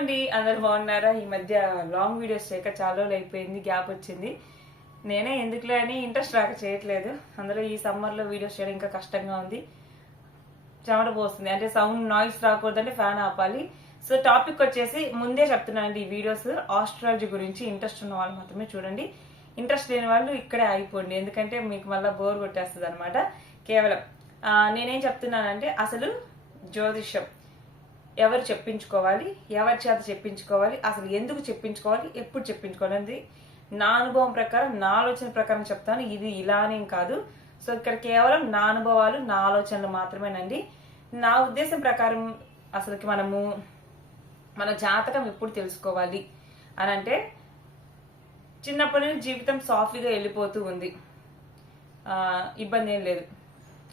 అండి, అందరు బాగున్నారా? ఈ మధ్య లాంగ్ వీడియోస్ చేయక చాలా రోజులు అయిపోయింది, గ్యాప్ వచ్చింది. నేనే ఎందుకులే అని ఇంట్రెస్ట్ రాక చేయట్లేదు. అందులో ఈ సమ్మర్లో వీడియోస్ చేయడం ఇంకా కష్టంగా ఉంది. చెమట పోస్తుంది, అంటే సౌండ్ నాయిస్ రాకూడదంటే ఫ్యాన్ ఆపాలి. సో టాపిక్ వచ్చేసి ముందే చెప్తున్నానండి, ఈ వీడియోస్ ఆస్ట్రాలజీ గురించి ఇంట్రెస్ట్ ఉన్న వాళ్ళు మాత్రమే చూడండి. ఇంట్రెస్ట్ లేని వాళ్ళు ఇక్కడే ఆగిపోండి, ఎందుకంటే మీకు మళ్ళీ బోర్ కొట్టేస్తుంది అనమాట. కేవలం నేనేం చెప్తున్నానంటే, అసలు జ్యోతిష్యం ఎవరు చెప్పించుకోవాలి, ఎవరి చేత చెప్పించుకోవాలి, అసలు ఎందుకు చెప్పించుకోవాలి, ఎప్పుడు చెప్పించుకోవాలి అనేది నా అనుభవం ప్రకారం, నా ఆలోచన ప్రకారం చెప్తాను. ఇది ఇలానేం కాదు. సో ఇక్కడ కేవలం నా అనుభవాలు, నా ఆలోచనలు మాత్రమేనండి. నా ఉద్దేశం ప్రకారం అసలుకి మన జాతకం ఎప్పుడు తెలుసుకోవాలి అని అంటే, చిన్నప్పటి నుంచి జీవితం సాఫీగా వెళ్ళిపోతూ ఉంది, ఇబ్బంది ఏం లేదు.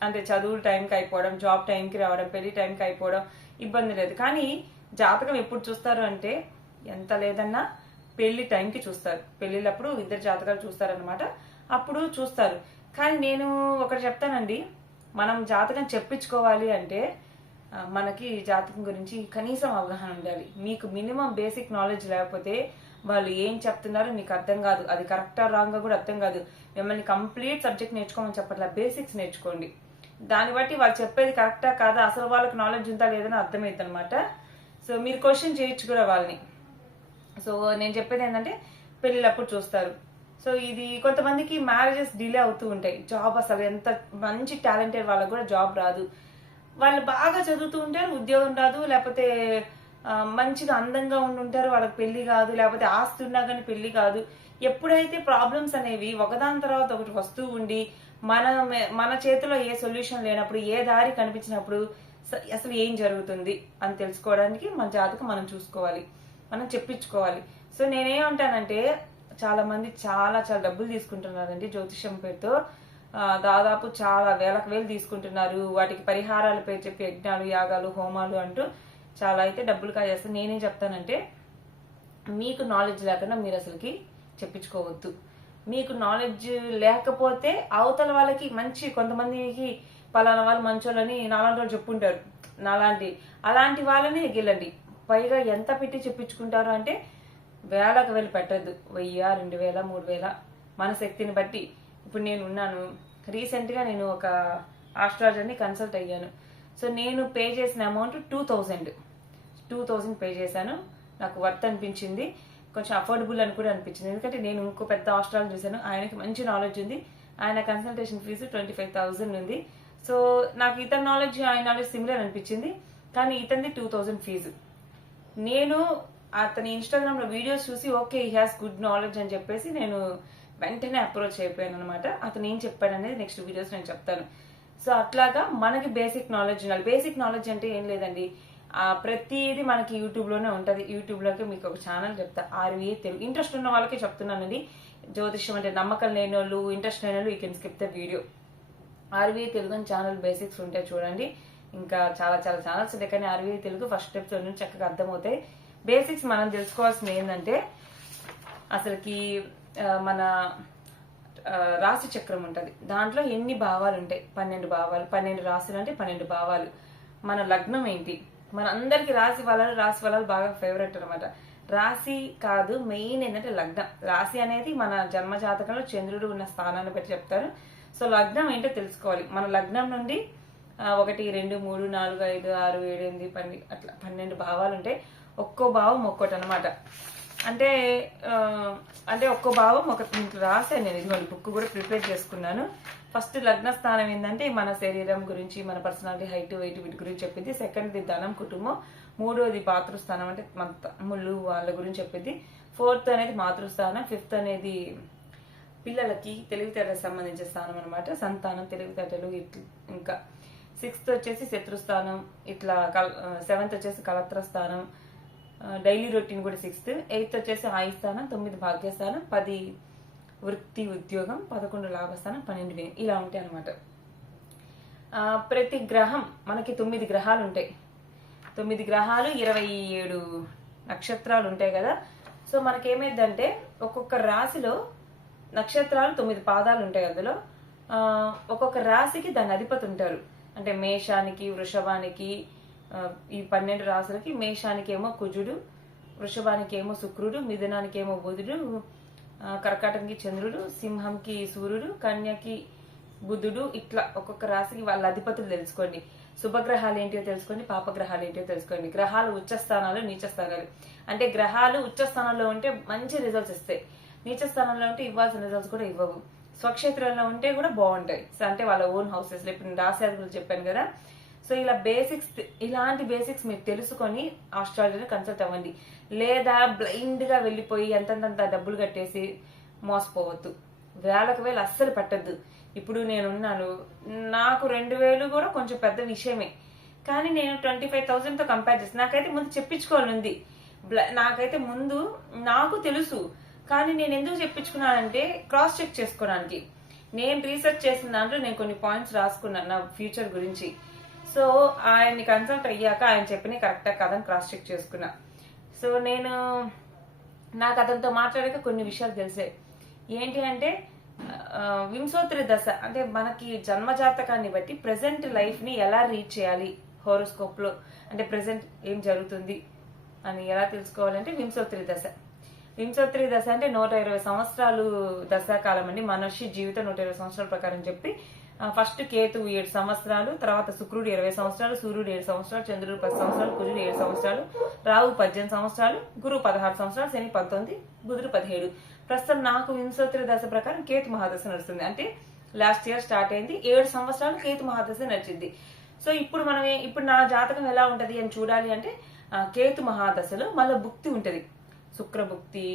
అంటే చదువులు టైంకి అయిపోవడం, జాబ్ టైంకి రావడం, పెళ్లి టైంకి అయిపోవడం ఇబ్బంది లేదు. కానీ జాతకం ఎప్పుడు చూస్తారు అంటే, ఎంత లేదన్నా పెళ్లి టైంకి చూస్తారు. పెళ్లిళ్ళప్పుడు ఇద్దరు జాతకాలు చూస్తారనమాట, అప్పుడు చూస్తారు. కానీ నేను ఒకటి చెప్తానండి, మనం జాతకం చెప్పించుకోవాలి అంటే మనకి జాతకం గురించి కనీసం అవగాహన ఉండాలి. మీకు మినిమం బేసిక్ నాలెడ్జ్ లేకపోతే వాళ్ళు ఏం చెప్తున్నారో మీకు అర్థం కాదు. అది కరెక్టా రాంగా కూడా అర్థం కాదు. మిమ్మల్ని కంప్లీట్ సబ్జెక్ట్ నేర్చుకోమని చెప్పట్లా, బేసిక్స్ నేర్చుకోండి. దాన్ని బట్టి వాళ్ళు చెప్పేది కరెక్టా కాదా, అసలు వాళ్ళకి నాలెడ్జ్ ఉందా లేదని అర్థమైంది అనమాట. సో మీరు క్వశ్చన్ చేయొచ్చు కూడా వాళ్ళని. సో నేను చెప్పేది ఏంటంటే, పెళ్ళిళ్ళప్పుడు చూస్తారు. సో ఇది కొంతమందికి మ్యారేజెస్ డిలే అవుతూ ఉంటాయి. జాబ్ అసలు ఎంత మంచి టాలెంటెడ్ వాళ్ళకు కూడా జాబ్ రాదు. వాళ్ళు బాగా చదువుతూ ఉంటారు, ఉద్యోగం రాదు. లేకపోతే మంచిగా అందంగా ఉండుంటారు, వాళ్ళకి పెళ్లి కాదు. లేకపోతే ఆస్తి ఉన్నా కానీ పెళ్లి కాదు. ఎప్పుడైతే ప్రాబ్లమ్స్ అనేవి ఒకదాని తర్వాత ఒకటి వస్తూ ఉండి మన చేతిలో ఏ సొల్యూషన్ లేనప్పుడు, ఏ దారి కనిపించినప్పుడు అసలు ఏం జరుగుతుంది అని తెలుసుకోవడానికి మన జాతకం మనం చూసుకోవాలి, మనం చెప్పించుకోవాలి. సో నేనేమంటానంటే, చాలా మంది చాలా చాలా డబ్బులు తీసుకుంటున్నారండి జ్యోతిష్యం పేరుతో. దాదాపు చాలా వేలకు వేలు తీసుకుంటున్నారు. వాటికి పరిహారాలు పేరు చెప్పి యజ్ఞాలు, యాగాలు, హోమాలు అంటూ చాలా అయితే డబ్బులు కాజేస్తారు. నేనేం చెప్తానంటే, మీకు నాలెడ్జ్ లేకుండా మీరు అసలుకి చెప్పించుకోవద్దు. మీకు నాలెడ్జ్ లేకపోతే అవతల వాళ్ళకి మంచి, కొంతమందికి పలానా వాళ్ళు మంచోళ్ళని నాలాంటి వాళ్ళు చెప్పుంటారు, అలాంటి వాళ్ళని గెలండి. పైగా ఎంత పెట్టి చెప్పించుకుంటారు అంటే, వేలకు వేలు పెట్టద్దు. 1000, 2000, 3000 మన శక్తిని బట్టి. ఇప్పుడు నేను ఉన్నాను, రీసెంట్గా నేను ఒక ఆస్ట్రాలజర్ని కన్సల్ట్ అయ్యాను. సో నేను పే చేసిన అమౌంట్ 2000 పే చేశాను. నాకు వర్త్ అనిపించింది, కొంచెం అఫోర్డబుల్ అని కూడా అనిపించింది. ఎందుకంటే నేను ఇంకో పెద్ద ఆస్ట్రాలజర్ చూశాను, ఆయనకి మంచి నాలెడ్జ్ ఉంది. ఆయన కన్సల్టేషన్ ఫీజు 25,000 ఉంది. సో నాకు ఇతని నాలెడ్జ్, ఆయన నాలెడ్జ్ సిమిలర్ అనిపించింది. కానీ ఇతనిది 2000 ఫీజు. నేను అతని ఇన్స్టాగ్రామ్ లో వీడియోస్ చూసి, okay he has good knowledge అని చెప్పేసి నేను వెంటనే అప్రోచ్ అయిపోయాను అనమాట. అతను ఏం చెప్పాడు అనేది నెక్స్ట్ వీడియోస్ నేను చెప్తాను. సో అట్లాగా మనకి బేసిక్ నాలెడ్జ్ ఉండాలి. బేసిక్ నాలెడ్జ్ అంటే ఏం లేదండి, ప్రతిదీ మనకి యూట్యూబ్ లోనే ఉంటది. యూట్యూబ్ లోకి మీకు ఒక ఛానల్ చెప్తా, RVA తెలుగు. ఇంట్రెస్ట్ ఉన్న వాళ్ళకి చెప్తున్నానండి. జ్యోతిష్యం అంటే నమ్మకం లేని వాళ్ళు, ఇంట్రెస్ట్ లేని వాళ్ళు, you can skip the video. RVA Telugu అని ఛానల్ బేసిక్స్ ఉంటాయి చూడండి. ఇంకా చాలా చాలా ఛానల్స్ ఉంటాయి, కానీ RVA తెలుగు ఫస్ట్ స్టెప్స్ నుంచి చక్కగా అర్థమవుతాయి. బేసిక్స్ మనం తెలుసుకోవాల్సింది ఏంటంటే, అసలుకి మన రాశి చక్రం ఉంటది. దాంట్లో ఎన్ని భావాలు ఉంటాయి? 12 భావాలు. 12 రాశులు అంటే 12 భావాలు. మన లగ్నం ఏంటి? మన అందరికి రాశి ఫలాలు బాగా ఫేవరెట్ అనమాట. రాశి కాదు, మెయిన్ ఏంటంటే లగ్నం. రాశి అనేది మన జన్మ జాతకంలో చంద్రుడు ఉన్న స్థానాన్ని బట్టి చెప్తారు. సో లగ్నం ఏంటో తెలుసుకోవాలి. మన లగ్నం నుండి 1, 2, 3, 4, 5, 6, 7, 8, 10 అట్లా 12 భావాలు ఉంటాయి. ఒక్కో భావం ఒక్కోటి అనమాట. అంటే ఒక్కో భావం ఒక రాశాను నేను. ఇదిగోండి, బుక్ కూడా ప్రిపేర్ చేసుకున్నాను. ఫస్ట్ లగ్న స్థానం ఏంటంటే మన శరీరం గురించి, మన పర్సనాలిటీ, హైట్, వెయిట్, వీటి గురించి చెప్పింది. సెకండ్ది ధనం, కుటుంబం. మూడోది మాతృస్థానం, అంటే మన తమ్ముళ్ళు వాళ్ళ గురించి చెప్పింది. 4th అనేది మాతృస్థానం. 5th అనేది పిల్లలకి తెలివితేటలకు సంబంధించిన స్థానం అనమాట, సంతానం, తెలివితేటలు. ఇంకా 6th వచ్చేసి శత్రుస్థానం. ఇట్లా 7th వచ్చేసి కలత్ర స్థానం, డైలీ రొటీన్ కూడా 6th. 8th వచ్చేసి ఆయుస్థానం, 9 భాగ్యస్థానం, 10 వృత్తి ఉద్యోగం, 11 లాభస్థానం, 12 ఇలా ఉంటాయి అనమాట. ప్రతి గ్రహం మనకి 9 గ్రహాలు ఉంటాయి. 9 గ్రహాలు, 27 నక్షత్రాలు ఉంటాయి కదా. సో మనకేమైందంటే, ఒక్కొక్క రాశిలో నక్షత్రాలు 9 పాదాలు ఉంటాయి. అందులో ఒక్కొక్క రాశికి దాని అధిపతి ఉంటారు. అంటే మేషానికి, వృషభానికి, ఈ 12 రాశులకి మేషానికి ఏమో కుజుడు, వృషభానికి ఏమో శుక్రుడు, మిథునానికి ఏమో బుధుడు, కర్కాటకంకి చంద్రుడు, సింహంకి సూర్యుడు, కన్యకి బుధుడు. ఇట్లా ఒక్కొక్క రాశికి వాళ్ళ అధిపతులు తెలుసుకోండి. శుభగ్రహాలు ఏంటో తెలుసుకోండి, పాపగ్రహాలు ఏంటో తెలుసుకోండి. గ్రహాలు ఉచ్చ స్థానాలు, నీచ స్థానాలు. అంటే గ్రహాలు ఉచ్చ స్థానంలో ఉంటే మంచి రిజల్ట్స్ ఇస్తాయి, నీచ స్థానంలో ఉంటే ఇవ్వాల్సిన రిజల్ట్స్ కూడా ఇవ్వవు. స్వక్షేత్రంలో ఉంటే కూడా బాగుంటాయి. సో అంటే వాళ్ళ ఓన్ హౌసెస్. ఇప్పుడు నేను రాశి గురించి చెప్పాను కదా. సో ఇలా బేసిక్స్, ఇలాంటి బేసిక్స్ మీరు తెలుసుకొని ఆస్ట్రాలజీని కన్సల్ట్ అవ్వండి. లేదా బ్లైండ్ గా వెళ్ళిపోయి ఎంతంత డబ్బులు కట్టేసి మోసపోవద్దు. వేలకు వేలు అస్సలు పెట్టద్దు. ఇప్పుడు నేనున్నాను, నాకు 2000 కూడా కొంచెం పెద్ద విషయమే, కానీ నేను 25,000తో కంపేర్ చేసి నాకైతే ముందు చెప్పించుకోవాలని ఉంది. నాకైతే ముందు నాకు తెలుసు, కానీ నేను ఎందుకు చెప్పించుకున్నానంటే క్రాస్ చెక్ చేసుకోవడానికి. నేను రీసెర్చ్ చేసిన దాంట్లో నేను కొన్ని పాయింట్స్ రాసుకున్నాను నా ఫ్యూచర్ గురించి. సో ఆయన్ని కన్సల్ట్ అయ్యాక ఆయన చెప్పిన కరెక్టా కాదని క్రాస్ చెక్ చేసుకున్నా. సో నాకు అతనితో మాట్లాడాక కొన్ని విషయాలు తెలిసాయి. ఏంటి అంటే వింశోత్తరి దశ అంటే మనకి జన్మజాతకాన్ని బట్టి ప్రెసెంట్ లైఫ్ ని ఎలా రీచ్ చేయాలి హోరోస్కోప్ లో, అంటే ప్రెసెంట్ ఏం జరుగుతుంది అని ఎలా తెలుసుకోవాలంటే వింశోత్తరి దశ. వింశోత్తరి దశ అంటే 120 సంవత్సరాలు దశాకాలం అండి. మనిషి జీవితం 120 సంవత్సరాల ప్రకారం చెప్పి ఫస్ట్ కేతువు 7 సంవత్సరాలు, తర్వాత శుక్రుడు 20 సంవత్సరాలు, సూర్యుడు 7 సంవత్సరాలు, చంద్రుడు 10 సంవత్సరాలు, కుజుడు 7 సంవత్సరాలు, రాహు 18 సంవత్సరాలు, గురువు 16 సంవత్సరాలు, శని 19, బుధుడు 17. ప్రస్తుతం నాకు వింశోత్తరి దశ ప్రకారం కేతు మహాదశ నడుస్తుంది. అంటే లాస్ట్ ఇయర్ స్టార్ట్ అయింది, 7 సంవత్సరాలు కేతు మహాదశ నడిచింది. సో ఇప్పుడు నా జాతకం ఎలా ఉంటది అని చూడాలి అంటే కేతు మహాదశలో మళ్ళీ భుక్తి ఉంటది. శుక్రభుక్తి,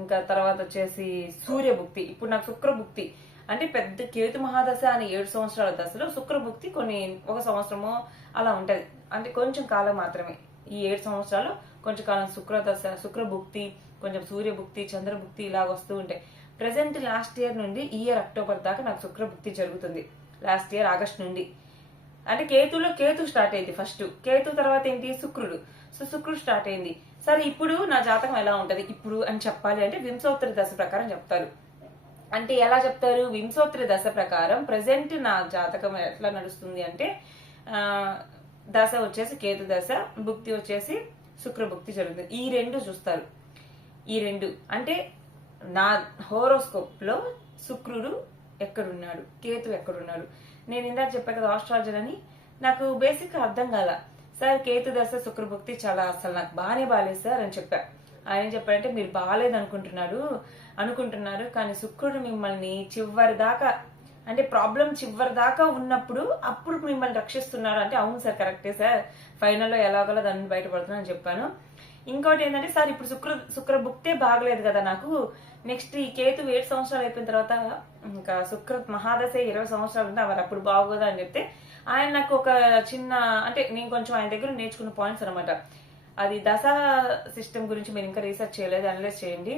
ఇంకా తర్వాత వచ్చేసి సూర్యభుక్తి. ఇప్పుడు నాకు శుక్రభుక్తి అంటే పెద్ద కేతు మహాదశ అని 7 సంవత్సరాల దశలో శుక్రభుక్తి కొన్ని 1 సంవత్సరమో అలా ఉంటది. అంటే కొంచెం కాలం మాత్రమే. ఈ 7 సంవత్సరాలు కొంచెం కాలం శుక్రదశ, శుక్రభుక్తి, కొంచెం సూర్యభుక్తి, చంద్రభుక్తి ఇలా వస్తూ ఉంటాయి. ప్రెసెంట్ లాస్ట్ ఇయర్ నుండి ఈ ఇయర్ అక్టోబర్ దాకా నాకు శుక్రభుక్తి జరుగుతుంది. లాస్ట్ ఇయర్ ఆగస్ట్ నుండి. అంటే కేతు స్టార్ట్ అయింది ఫస్ట్. కేతు తర్వాత ఏంటి శుక్రుడు. సో శుక్రుడు స్టార్ట్ అయింది. సరే ఇప్పుడు నా జాతకం ఎలా ఉంటది ఇప్పుడు అని చెప్పాలి అంటే వింశోత్తరి దశ ప్రకారం చెప్తారు. అంటే ఎలా చెప్తారు? వింశోత్తరి దశ ప్రకారం ప్రెసెంట్ నా జాతకం ఎట్లా నడుస్తుంది అంటే దశ వచ్చేసి కేతు దశ, భుక్తి వచ్చేసి శుక్రభుక్తి జరుగుతుంది. ఈ రెండు చూస్తారు. ఈ రెండు అంటే నా హోరోస్కోప్ లో శుక్రుడు ఎక్కడున్నాడు, కేతు ఎక్కడున్నాడు. నేను ఇందాక చెప్పా కదా ఆస్ట్రాలజర్ అని, నాకు బేసిక్ అర్థం కాల. సార్ కేతు దశ శుక్రభుక్తి చాలా అసలు నాకు బాగానే బాగాలేదు సార్ అని చెప్పా. ఆయన ఏం చెప్పారంటే మీరు బాగాలేదు అనుకుంటున్నారు కానీ శుక్రుడు మిమ్మల్ని చివరి దాకా, అంటే ప్రాబ్లం చివరి దాకా ఉన్నప్పుడు అప్పుడు మిమ్మల్ని రక్షిస్తున్నారు అంటే అవును సార్ కరెక్టే సార్, ఫైనల్లో ఎలాగోలా దాన్ని బయటపడుతున్నా అని చెప్పాను. ఇంకోటి ఏంటంటే సార్ ఇప్పుడు శుక్రభుక్తే బాగలేదు కదా నాకు, నెక్స్ట్ ఈ కేతు 7 సంవత్సరాలు అయిపోయిన తర్వాత ఇంకా శుక్ర మహాదశ 20 సంవత్సరాలు ఉంది అవర్ అప్పుడు బాగోదా అని చెప్తే ఆయన నాకు ఒక చిన్న, అంటే నేను కొంచెం ఆయన దగ్గర నేర్చుకున్న పాయింట్స్ అనమాట. అది దశా సిస్టమ్ గురించి మీరు ఇంకా రీసెర్చ్ చేయలేదు, అనలైజ్ చేయండి.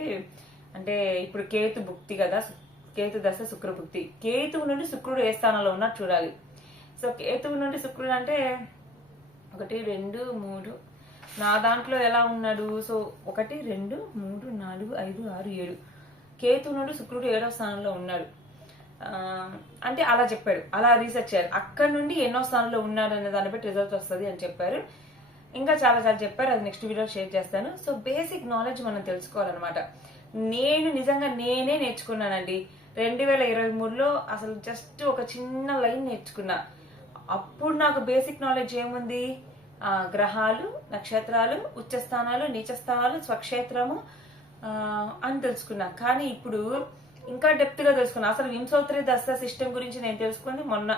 అంటే ఇప్పుడు కేతు భుక్తి కదా, కేతు దశ శుక్రభుక్తి. కేతువు నుండి శుక్రుడు ఏ స్థానంలో ఉన్నట్టు చూడాలి. సో కేతువు నుండి శుక్రుడు అంటే 1 2 3 నా దాంట్లో ఎలా ఉన్నాడు? సో 1 2 3 4 5 6 7 కేతు నుండి శుక్రుడు 7వ స్థానంలో ఉన్నాడు. అంటే అలా చెప్పాడు, అలా రీసెర్చ్ చేయాలి. అక్కడ నుండి ఎన్నో స్థానంలో ఉన్నాడు అనే దాన్ని బట్టి రిజల్ట్ వస్తుంది అని చెప్పారు. ఇంకా చాలా చాలా చెప్పారు, అది నెక్స్ట్ వీడియో షేర్ చేస్తాను. సో బేసిక్ నాలెడ్జ్ మనం తెలుసుకోవాలన్నమాట. నేను నిజంగా నేనే నేర్చుకున్నానండి 2023లో. అసలు జస్ట్ ఒక చిన్న లైన్ నేర్చుకున్నా. అప్పుడు నాకు బేసిక్ నాలెడ్జ్ ఏముంది? గ్రహాలు, నక్షత్రాలు, ఉచ్చస్థానాలు, నీచస్థానాలు, స్వక్షేత్రము అని తెలుసుకున్నా. కానీ ఇప్పుడు ఇంకా డెప్త్ గా తెలుసుకున్నా. అసలు వింశోత్తరి దశ సిస్టమ్ గురించి నేను తెలుసుకుంది మొన్న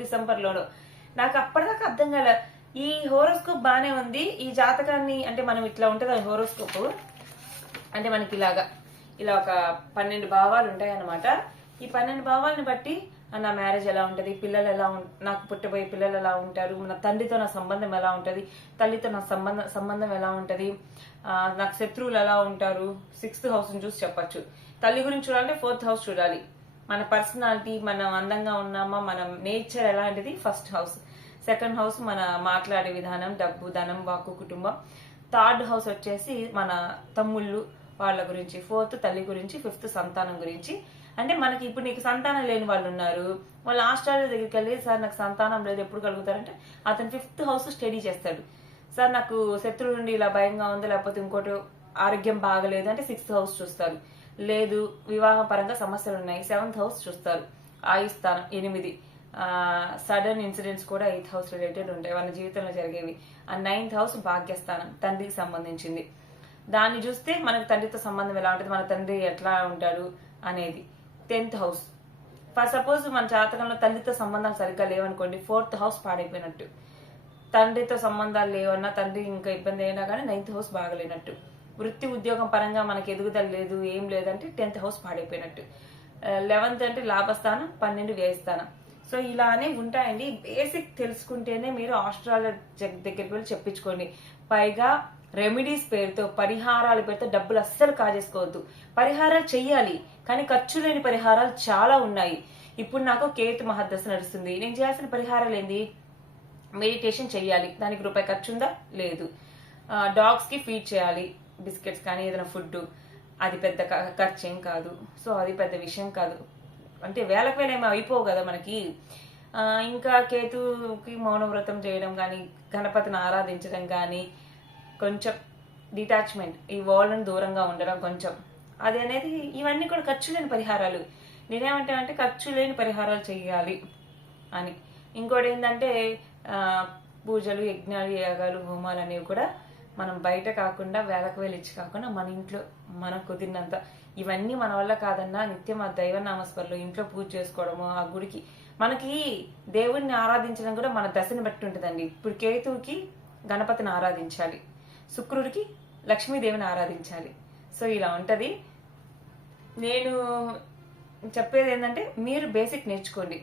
డిసెంబర్లోనో. నాకు అప్పటిదాకా అర్థం కాలే. ఈ హోరోస్కోప్ బానే ఉంది, ఈ జాతకాన్ని అంటే మనం ఇట్లా ఉంటుంది హోరోస్కోప్ అంటే మనకి ఇలా ఒక 12 భావాలు ఉంటాయి అన్నమాట. ఈ 12 భావాలను బట్టి నా మ్యారేజ్ ఎలా ఉంటది, పిల్లలు ఎలా నాకు పుట్టబోయే పిల్లలు ఎలా ఉంటారు, నా తండ్రితో నా సంబంధం ఎలా ఉంటది, తల్లితో నా సంబంధం ఎలా ఉంటది, నాకు శత్రువులు ఎలా ఉంటారు, 6th హౌస్ చూసి చెప్పచ్చు. తల్లి గురించి చూడాలంటే 4th హౌస్ చూడాలి. మన పర్సనాలిటీ, మనం అందంగా ఉన్నామా, మన నేచర్ ఎలాంటిది 1st హౌస్. 2nd హౌస్ మన మాట్లాడే విధానం, డబ్బు, ధనం, వాక్కు, కుటుంబం. 3rd హౌస్ వచ్చేసి మన తమ్ముళ్ళు వాళ్ళ గురించి. 4th తల్లి గురించి. 5th సంతానం గురించి. అంటే మనకి ఇప్పుడు నీకు సంతానం లేని వాళ్ళు ఉన్నారు, వాళ్ళు ఆస్ట్రాలజీ దగ్గరికి వెళ్ళి సార్ నాకు సంతానం లేదు ఎప్పుడు కలుగుతారంటే అతను 5th హౌస్ స్టడీ చేస్తాడు. సార్ నాకు శత్రువు నుండి ఇలా భయంగా ఉంది, లేకపోతే ఇంకోటి ఆరోగ్యం బాగలేదు అంటే 6th హౌస్ చూస్తారు. లేదు వివాహ పరంగా సమస్యలు ఉన్నాయి 7th హౌస్ చూస్తారు. ఆయుస్థానం 8, సడన్ ఇన్సిడెంట్స్ కూడా 8th హౌస్ రిలేటెడ్ ఉంటాయి మన జీవితంలో జరిగేవి. ఆ 9th హౌస్ భాగ్యస్థానం, తండ్రికి సంబంధించింది. దాన్ని చూస్తే మనకు తండ్రితో సంబంధం ఎలా ఉంటుంది, మన తండ్రి ఎట్లా ఉంటాడు అనేది. 10th హౌస్ ఫర్ సపోజ్ మన జాతకంలో తండ్రితో సంబంధాలు సరిగ్గా లేవనుకోండి, 4th హౌస్ పాడైపోయినట్టు. తండ్రితో సంబంధాలు లేవన్నా, తండ్రి ఇంకా ఇబ్బంది అయినా కానీ 9th హౌస్ బాగలేనట్టు. వృత్తి ఉద్యోగం పరంగా మనకి ఎదుగుదల లేదు, ఏం లేదంటే 10th హౌస్ పాడైపోయినట్టు. 11th అంటే లాభస్థానం, 12 వ్యయస్థానం. సో ఇలానే ఉంటాయండి. బేసిక్ తెలుసుకుంటేనే మీరు ఆస్ట్రాలజీ దగ్గరికి వెళ్ళి చెప్పించుకోండి. పైగా రెమెడీస్ పేరుతో, పరిహారాల పేరుతో డబ్బులు అస్సలు కాజేసుకోవద్దు. పరిహారాలు చెయ్యాలి, కానీ ఖర్చు లేని పరిహారాలు చాలా ఉన్నాయి. ఇప్పుడు నాకు కేతు మహర్దశ నడుస్తుంది, నేను చేయాల్సిన పరిహారాలు ఏంది? మెడిటేషన్ చెయ్యాలి, దానికి రూపాయి ఖర్చు ఉందా? లేదు. డాగ్స్ కి ఫీడ్ చేయాలి, బిస్కెట్స్ కానీ ఏదైనా ఫుడ్, అది పెద్ద ఖర్చు ఏం కాదు. సో అది పెద్ద విషయం కాదు, అంటే వేలకు వేల ఏమో అయిపోవు కదా మనకి. ఇంకా కేతుకి మౌనవ్రతం చేయడం కానీ, గణపతిని ఆరాధించడం కానీ, కొంచెం డిటాచ్మెంట్, ఈ వరల్డ్ దూరంగా ఉండడం కొంచెం, అది అనేది ఇవన్నీ కూడా ఖర్చు లేని పరిహారాలు. నేనేమంటానంటే ఖర్చు లేని పరిహారాలు చెయ్యాలి అని. ఇంకోటి ఏంటంటే పూజలు, యజ్ఞాలు, యాగాలు, హోమాలు అనేవి కూడా మనం బయట కాకుండా, వేలకు వేలు ఇచ్చి కాకుండా మన ఇంట్లో మనకు కుదిరినంత. ఇవన్నీ మన వల్ల కాదన్నా నిత్యం ఆ దైవ నామస్మరణలో ఇంట్లో పూజ చేసుకోవడము, ఆ గుడికి మనకి దేవుడిని ఆరాధించడం కూడా మన దశని బట్టి ఉంటుందండి. ఇప్పుడు కేతువుకి గణపతిని ఆరాధించాలి, శుక్రుడికి లక్ష్మీదేవిని ఆరాధించాలి. సో ఇలా ఉంటది. నేను చెప్పేది ఏంటంటే మీరు బేసిక్ నేర్చుకోండి.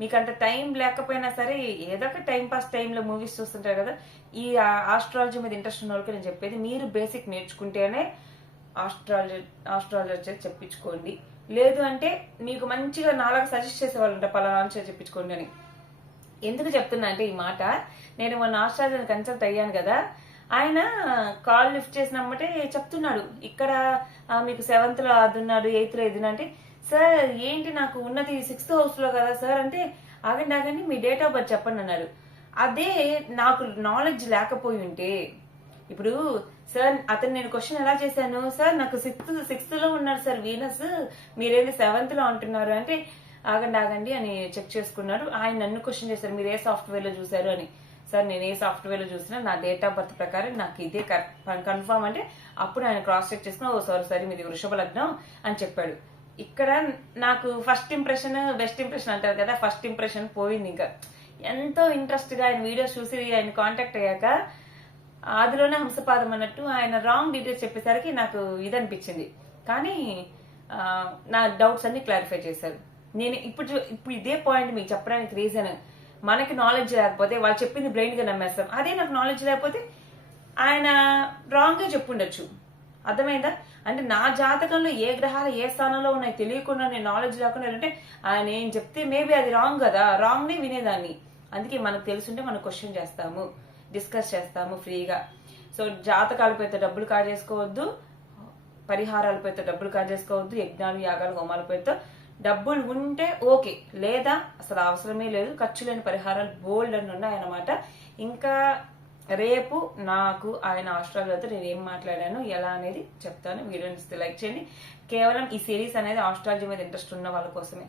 మీకు అంత టైం లేకపోయినా సరే ఏదో ఒక టైం పాస్ టైంలో మూవీస్ చూస్తుంటారు కదా, ఈ ఆస్ట్రాలజీ మీద ఇంట్రెస్ట్ ఉన్న వాళ్ళకి నేను చెప్పేది మీరు బేసిక్ నేర్చుకుంటేనే ఆస్ట్రాలజీ చెప్పించుకోండి. లేదు అంటే మీకు మంచిగా నాలుగు సజెస్ట్ చేసే వాళ్ళు ఉంటారు, పలానా చెప్పించుకోండి అని. ఎందుకు చెప్తున్నా అంటే ఈ మాట, నేను మొన్న ఆస్ట్రాలజీని కన్సల్ట్ అయ్యాను కదా, ఆయన కాల్ లిఫ్ట్ చేసినమ్మటే చెప్తున్నాడు, ఇక్కడ మీకు 7th లో అది ఉన్నాడు, 8th లో ఇది అంటే, సార్ ఏంటి నాకు ఉన్నది 6th హౌస్ లో కదా సార్ అంటే, ఆగండి మీ డేట్ ఆఫ్ బర్త్ చెప్పండి అన్నారు. అదే నాకు నాలెడ్జ్ లేకపోయి ఉంటే, ఇప్పుడు సార్ అతను నేను క్వశ్చన్ ఎలా చేశాను, సార్ నాకు 6th లో ఉన్నారు సార్ వీనస్, మీరేంటి 7th లో అంటున్నారు అంటే, ఆగండి అని చెక్ చేసుకున్నాడు. ఆయన నన్ను క్వశ్చన్ చేశారు, మీరు ఏ సాఫ్ట్వేర్ లో చూసారు అని. సార్ నేను ఏ సాఫ్ట్వేర్ లో చూసినా నా డేట్ ఆఫ్ బర్త్ ప్రకారం నాకు ఇదే కన్ఫర్మ్ అంటే, అప్పుడు ఆయన క్రాస్ చెక్ చేసుకుని, ఓ సారీ మీది వృషభ లగ్నం అని చెప్పాడు. ఇక్కడ నాకు ఫస్ట్ ఇంప్రెషన్ బెస్ట్ ఇంప్రెషన్ అంటారు కదా, ఫస్ట్ ఇంప్రెషన్ పోయింది. ఇంకా ఎంతో ఇంట్రెస్ట్ గా ఆయన వీడియోస్ చూసి ఆయన కాంటాక్ట్ అయ్యాక అందులోనే హంసపాదం అన్నట్టు ఆయన రాంగ్ డీటెయిల్స్ చెప్పేసరికి నాకు ఇది అనిపించింది. కానీ నా డౌట్స్ అన్ని క్లారిఫై చేశారు. నేను ఇప్పుడు ఇదే పాయింట్ మీకు చెప్పడానికి రీజన్, మనకి నాలెడ్జ్ లేకపోతే వాళ్ళు చెప్పింది బ్రెయిన్ గా నమ్మేస్తాం. అదే నాకు నాలెడ్జ్ లేకపోతే ఆయన రాంగ్ గా చెప్పుండొచ్చు. అర్థమైందా? అంటే నా జాతకంలో ఏ గ్రహాలు ఏ స్థానంలో ఉన్నాయి తెలియకుండా, నేను నాలెడ్జ్ లేకుండా అంటే ఆయన ఏం చెప్తే మేబీ అది రాంగ్ కదా, రాంగ్ నే వినేదాన్ని. అందుకే మనకు తెలుసుంటే మనం క్వశ్చన్ చేస్తాము, డిస్కస్ చేస్తాము ఫ్రీగా. సో జాతకాల పేరుతో డబ్బులు కాజేసుకోవద్దు, పరిహారాల పేరుతో డబ్బులు కాజేసుకోవద్దు, యజ్ఞాలు, యాగాలు, హోమాల పేరుతో డబ్బులు ఉంటే ఓకే, లేదా అసలు అవసరమే లేదు. ఖర్చు లేని పరిహారాలు బోల్డ్ అని ఉన్నాయన్నమాట. ఇంకా రేపు నాకు ఆయన ఆస్ట్రాలజీతో నేను ఏం మాట్లాడాను ఎలా అనేది చెప్తాను. వీడియోని లైక్ చేయండి. కేవలం ఈ సిరీస్ అనేది ఆస్ట్రాలజీ మీద ఇంట్రెస్ట్ ఉన్న వాళ్ళ కోసమే.